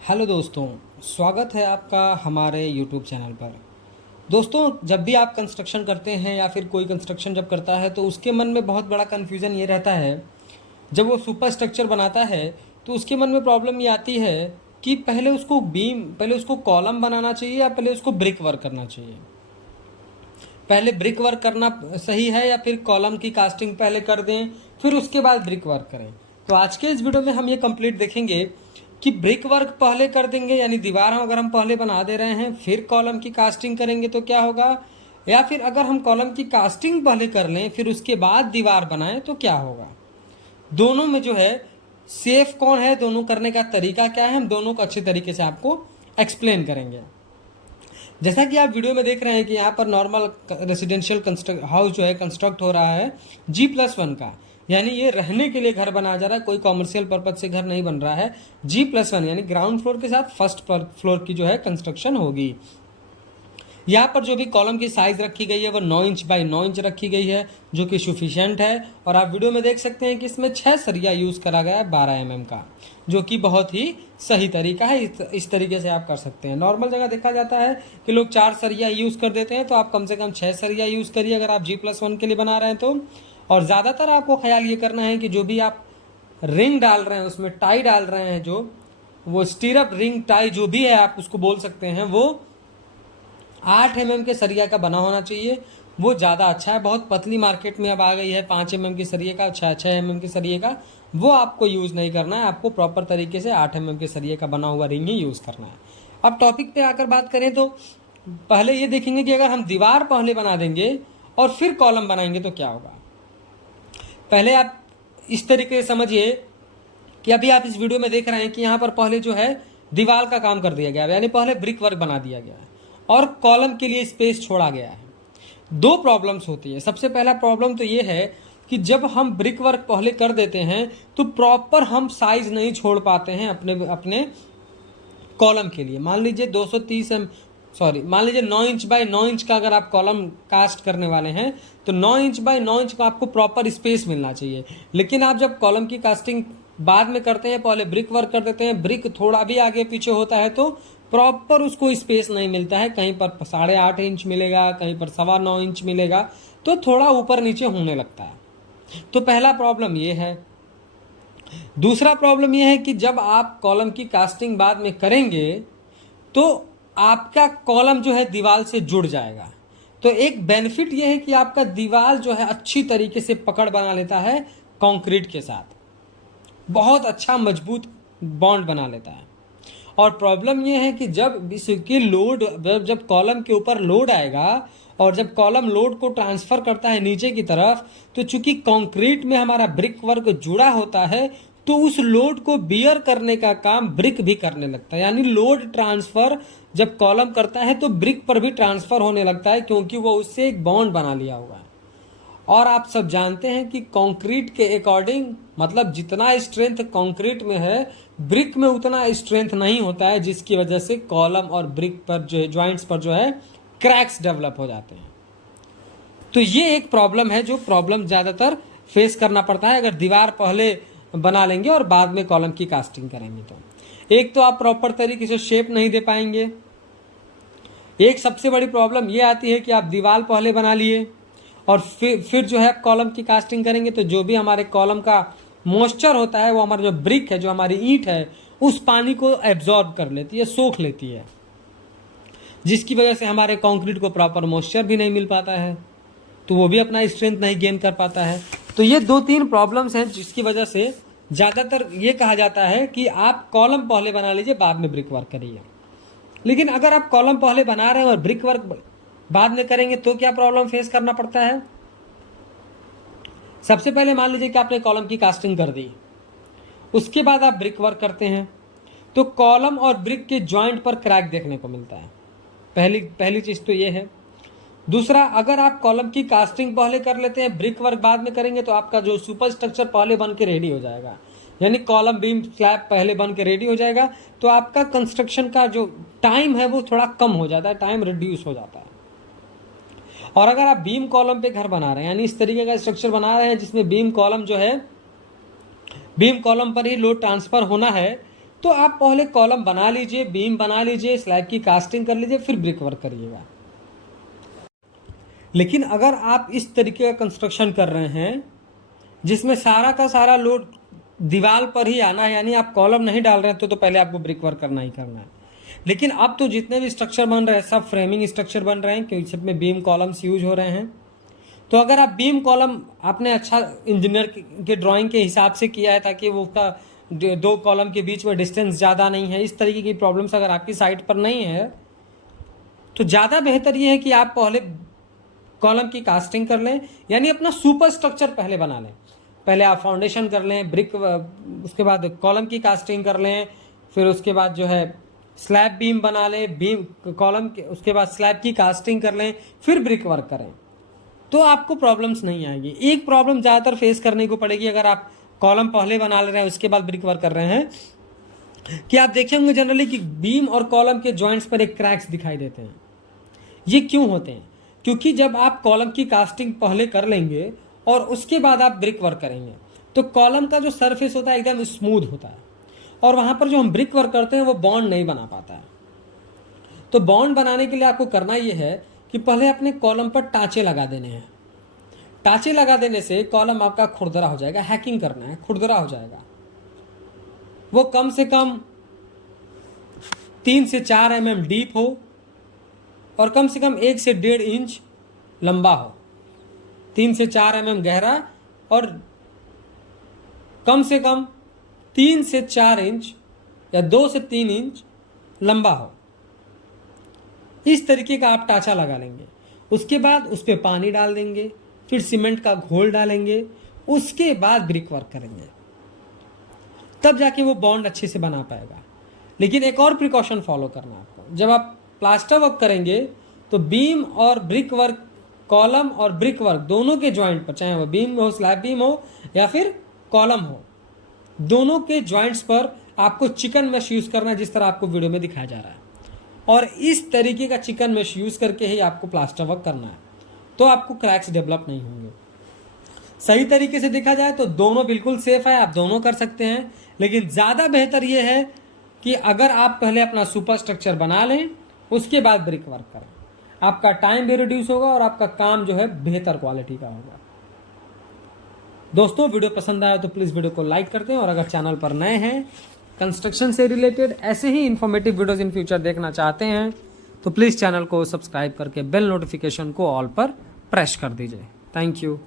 Hello दोस्तों, स्वागत है आपका हमारे यूट्यूब चैनल पर। दोस्तों, जब भी आप कंस्ट्रक्शन करते हैं या फिर कोई कंस्ट्रक्शन जब करता है तो उसके मन में बहुत बड़ा कन्फ्यूज़न ये रहता है। जब वो सुपर स्ट्रक्चर बनाता है तो उसके मन में प्रॉब्लम ये आती है कि पहले उसको कॉलम बनाना चाहिए या पहले उसको ब्रिक वर्क करना चाहिए। पहले ब्रिक वर्क करना सही है या फिर कॉलम की कास्टिंग पहले कर दें फिर उसके बाद ब्रिक वर्क करें। तो आज के इस वीडियो में हम ये कंप्लीट देखेंगे कि ब्रिक वर्क पहले कर देंगे, यानी दीवार अगर हम पहले बना दे रहे हैं फिर कॉलम की कास्टिंग करेंगे तो क्या होगा, या फिर अगर हम कॉलम की कास्टिंग पहले कर लें फिर उसके बाद दीवार बनाएं तो क्या होगा। दोनों में जो है सेफ कौन है, दोनों करने का तरीका क्या है, हम दोनों को अच्छे तरीके से आपको एक्सप्लेन करेंगे। जैसा कि आप वीडियो में देख रहे हैं कि यहाँ पर नॉर्मल रेसिडेंशियल हाउस जो है कंस्ट्रक्ट हो रहा है G+1 का, यानी ये रहने के लिए घर बनाया जा रहा है, कोई कॉमर्शियल पर्पज से घर नहीं बन रहा है। G+1 यानी ग्राउंड फ्लोर के साथ फर्स्ट फ्लोर की जो है कंस्ट्रक्शन होगी। यहाँ पर जो भी कॉलम की साइज रखी गई है वो 9 इंच बाई 9 इंच रखी गई है, जो कि सफिशिएंट है। और आप वीडियो में देख सकते हैं कि इसमें 6 सरिया यूज़ करा गया है 12 mm का, जो कि बहुत ही सही तरीका है। इस तरीके से आप कर सकते हैं। नॉर्मल जगह देखा जाता है कि लोग 4 सरिया यूज़ कर देते हैं, तो आप कम से कम 6 सरिया यूज़ करिए अगर आप G+1 के लिए बना रहे हैं तो। और ज़्यादातर आपको ख्याल ये करना है कि जो भी आप रिंग डाल रहे हैं उसमें टाई डाल रहे हैं, जो वो स्टीरअप रिंग टाई जो भी है आप उसको बोल सकते हैं, वो 8 mm के सरिया का बना होना चाहिए। वो ज़्यादा अच्छा है। बहुत पतली मार्केट में अब आ गई है 5 mm के सरिये का, 6 mm के सरिये का, वो आपको यूज़ नहीं करना है। आपको प्रॉपर तरीके से 8 mm के सरिये का बना हुआ रिंग ही यूज़ करना है। अब टॉपिक पे आकर बात करें तो पहले ये देखेंगे कि अगर हम दीवार पहले बना देंगे और फिर कॉलम बनाएंगे तो क्या होगा। पहले आप इस तरीके से समझिए कि अभी आप इस वीडियो में देख रहे हैं कि यहाँ पर पहले जो है दीवार का काम कर दिया गया है, यानी पहले ब्रिक वर्क बना दिया गया है और कॉलम के लिए स्पेस छोड़ा गया है। दो प्रॉब्लम्स होती है। सबसे पहला प्रॉब्लम तो ये है कि जब हम ब्रिक वर्क पहले कर देते हैं तो प्रॉपर हम साइज नहीं छोड़ पाते हैं अपने कॉलम के लिए। मान लीजिए 9 इंच बाय 9 इंच का अगर आप कॉलम कास्ट करने वाले हैं तो 9 इंच बाय 9 इंच का आपको प्रॉपर स्पेस मिलना चाहिए। लेकिन आप जब कॉलम की कास्टिंग बाद में करते हैं, पहले ब्रिक वर्क कर देते हैं, ब्रिक थोड़ा भी आगे पीछे होता है तो प्रॉपर उसको स्पेस नहीं मिलता है। कहीं पर 8.5 इंच मिलेगा, कहीं पर 9.25 इंच मिलेगा, तो थोड़ा ऊपर नीचे होने लगता है। तो पहला प्रॉब्लम ये है। दूसरा प्रॉब्लम यह है कि जब आप कॉलम की कास्टिंग बाद में करेंगे तो आपका कॉलम जो है दीवार से जुड़ जाएगा। तो एक बेनिफिट यह है कि आपका दीवार जो है अच्छी तरीके से पकड़ बना लेता है कंक्रीट के साथ, बहुत अच्छा मजबूत बॉन्ड बना लेता है। और प्रॉब्लम यह है कि जब कॉलम के ऊपर लोड आएगा और जब कॉलम लोड को ट्रांसफर करता है नीचे की तरफ, तो चूंकि कंक्रीट में हमारा ब्रिक वर्क जुड़ा होता है तो उस लोड को बियर करने का काम ब्रिक भी करने लगता है। यानी लोड ट्रांसफर जब कॉलम करता है तो ब्रिक पर भी ट्रांसफर होने लगता है, क्योंकि वो उससे एक बॉन्ड बना लिया हुआ है। और आप सब जानते हैं कि कंक्रीट के अकॉर्डिंग, मतलब जितना स्ट्रेंथ कंक्रीट में है ब्रिक में उतना स्ट्रेंथ नहीं होता है, जिसकी वजह से कॉलम और ब्रिक पर जो है जॉइंट्स पर जो है क्रैक्स डेवलप हो जाते हैं। तो ये एक प्रॉब्लम है, जो प्रॉब्लम ज़्यादातर फेस करना पड़ता है अगर दीवार पहले बना लेंगे और बाद में कॉलम की कास्टिंग करेंगे तो। एक तो आप प्रॉपर तरीके से शेप नहीं दे पाएंगे। एक सबसे बड़ी प्रॉब्लम ये आती है कि आप दीवार पहले बना लिए और फिर जो है कॉलम की कास्टिंग करेंगे तो जो भी हमारे कॉलम का मॉइस्चर होता है वो हमारा जो ब्रिक है, जो हमारी ईंट है, उस पानी को एब्जॉर्ब कर लेती है, सोख लेती है, जिसकी वजह से हमारे कंक्रीट को प्रॉपर मॉइस्चर भी नहीं मिल पाता है, तो वो भी अपना स्ट्रेंथ नहीं गेन कर पाता है। तो ये 2-3 प्रॉब्लम्स हैं जिसकी वजह से ज़्यादातर ये कहा जाता है कि आप कॉलम पहले बना लीजिए बाद में ब्रिक वर्क करिए। लेकिन अगर आप कॉलम पहले बना रहे हैं और ब्रिक वर्क बाद में करेंगे तो क्या प्रॉब्लम फेस करना पड़ता है। सबसे पहले मान लीजिए कि आपने कॉलम की कास्टिंग कर दी, उसके बाद आप ब्रिक वर्क करते हैं तो कॉलम और ब्रिक के जॉइंट पर क्रैक देखने को मिलता है। पहली चीज़ तो ये है। दूसरा, अगर आप कॉलम की कास्टिंग पहले कर लेते हैं, ब्रिक वर्क बाद में करेंगे तो आपका जो सुपर स्ट्रक्चर पहले बन के रेडी हो जाएगा, यानी कॉलम बीम स्लैब पहले बन के रेडी हो जाएगा, तो आपका कंस्ट्रक्शन का जो टाइम है वो थोड़ा कम हो जाता है, टाइम रिड्यूस हो जाता है। और अगर आप बीम कॉलम पे घर बना रहे हैं, यानी इस तरीके का स्ट्रक्चर बना रहे हैं जिसमें बीम कॉलम जो है बीम कॉलम पर ही लोड ट्रांसफर होना है, तो आप पहले कॉलम बना लीजिए, बीम बना लीजिए, स्लैब की कास्टिंग कर लीजिए, फिर ब्रिक वर्क करिएगा। लेकिन अगर आप इस तरीके का कंस्ट्रक्शन कर रहे हैं जिसमें सारा का सारा लोड दीवार पर ही आना है, यानी आप कॉलम नहीं डाल रहे हैं, तो पहले आपको ब्रिक वर्क करना ही करना है। लेकिन अब तो जितने भी स्ट्रक्चर बन रहे हैं सब फ्रेमिंग स्ट्रक्चर बन रहे हैं, क्योंकि सब में बीम कॉलम्स यूज हो रहे हैं। तो अगर आप बीम कॉलम आपने अच्छा इंजीनियर के ड्राइंग के हिसाब से किया है ताकि वो उसका 2 कॉलम के बीच में डिस्टेंस ज़्यादा नहीं है, इस तरीके की प्रॉब्लम्स अगर आपकी साइट पर नहीं है, तो ज़्यादा बेहतर ये है कि आप पहले कॉलम की कास्टिंग कर लें, यानी अपना सुपर स्ट्रक्चर पहले बना लें। पहले आप फाउंडेशन कर लें, ब्रिक, उसके बाद कॉलम की कास्टिंग कर लें, फिर उसके बाद जो है स्लैब बीम बना लें, बीम कॉलम के, उसके बाद स्लैब की कास्टिंग कर लें, फिर ब्रिक वर्क करें, तो आपको प्रॉब्लम्स नहीं आएगी। एक प्रॉब्लम ज़्यादातर फेस करने को पड़ेगी अगर आप कॉलम पहले बना ले रहे हैं उसके बाद ब्रिक वर्क कर रहे हैं, कि आप देखेंगे जनरली कि बीम और कॉलम के जॉइंट्स पर एक क्रैक्स दिखाई देते हैं। ये क्यों होते हैं? क्योंकि जब आप कॉलम की कास्टिंग पहले कर लेंगे और उसके बाद आप ब्रिक वर्क करेंगे तो कॉलम का जो सरफेस होता है एकदम स्मूथ होता है, और वहाँ पर जो हम ब्रिक वर्क करते हैं वो बॉन्ड नहीं बना पाता है। तो बॉन्ड बनाने के लिए आपको करना ये है कि पहले अपने कॉलम पर टाँचे लगा देने हैं। टाँचे लगा देने से कॉलम आपका खुरदरा हो जाएगा, हैकिंग करना है, खुरदरा हो जाएगा। वो कम से कम 3 से 4 mm डीप हो और कम से कम 1 से 1.5 इंच लंबा हो, 3 से 4 mm गहरा और कम से कम 3 से 4 इंच या 2 से 3 इंच लंबा हो। इस तरीके का आप टाँचा लगा लेंगे। उसके बाद उस पर पानी डाल देंगे, फिर सीमेंट का घोल डालेंगे, उसके बाद ब्रिक वर्क करेंगे, तब जाके वो बॉन्ड अच्छे से बना पाएगा। लेकिन एक और प्रिकॉशन फॉलो करना आपको, जब आप प्लास्टर वर्क करेंगे तो बीम और ब्रिक वर्क, कॉलम और ब्रिक वर्क दोनों के जॉइंट पर, चाहे वो बीम हो, स्लैब बीम हो या फिर कॉलम हो, दोनों के जॉइंट्स पर आपको चिकन मैश यूज़ करना है, जिस तरह आपको वीडियो में दिखाया जा रहा है। और इस तरीके का चिकन मैश यूज़ करके ही आपको प्लास्टर वर्क करना है, तो आपको क्रैक्स डेवलप नहीं होंगे। सही तरीके से देखा जाए तो दोनों बिल्कुल सेफ है, आप दोनों कर सकते हैं। लेकिन ज़्यादा बेहतर ये है कि अगर आप पहले अपना सुपर स्ट्रक्चर बना लें उसके बाद ब्रिक वर्क करें, आपका टाइम भी रिड्यूस होगा और आपका काम जो है बेहतर क्वालिटी का होगा। दोस्तों, वीडियो पसंद आया तो प्लीज़ वीडियो को लाइक कर दें, और अगर चैनल पर नए हैं, कंस्ट्रक्शन से रिलेटेड ऐसे ही इन्फॉर्मेटिव वीडियोज़ इन फ्यूचर देखना चाहते हैं तो प्लीज़ चैनल को सब्सक्राइब करके बेल नोटिफिकेशन को ऑल पर प्रेस कर दीजिए। Thank you.